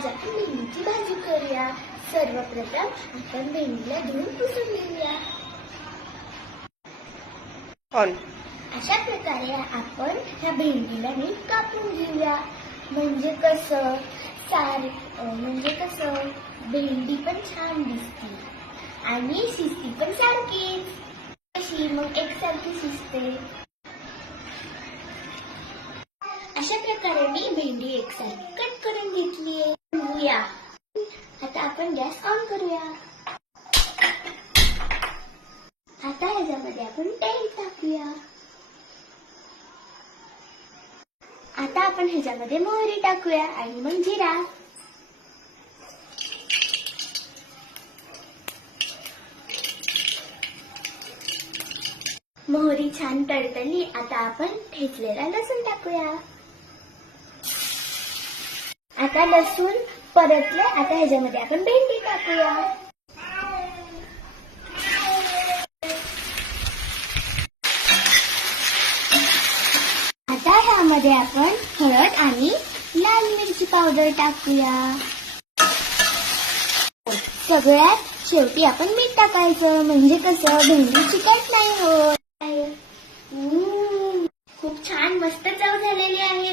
आज आपण भेंडीची भाजी करूया। सर्वप्रथम आपण भेंडीला धुवून पुसून घेऊया। अशा प्रकारे आपण ह्या भेंडीला नीट कापून घेऊया। म्हणजे कसं भेंडी पण छान दिसते आणि शिजती पण सारखीच, अशी मग एकसारखी शिजते। अशा प्रकारे मी भेंडी एकसारखी कट करून घेतली आहे। आता आपण गॅस ऑन करूया। आता ह्याच्यामध्ये आपण तेल टाकूया। आता आपण ह्याच्यामध्ये मोहरी टाकूया आणि मग जिरा। मोहरी छान तडतडली, आता आपण ठेचलेला लसूण टाकूया। आता लसूण परतले, आता ह्याच्यामध्ये आपण भेंडी टाकूया। आता ह्यामध्ये आपण हळद आणि लाल मिरची पावडर टाकूया। सगळ्यात शेवटी आपण मीठ टाकायचं, म्हणजे कसं भेंडी चिकट नाही होत। खूप छान मस्त चव झालेली आहे।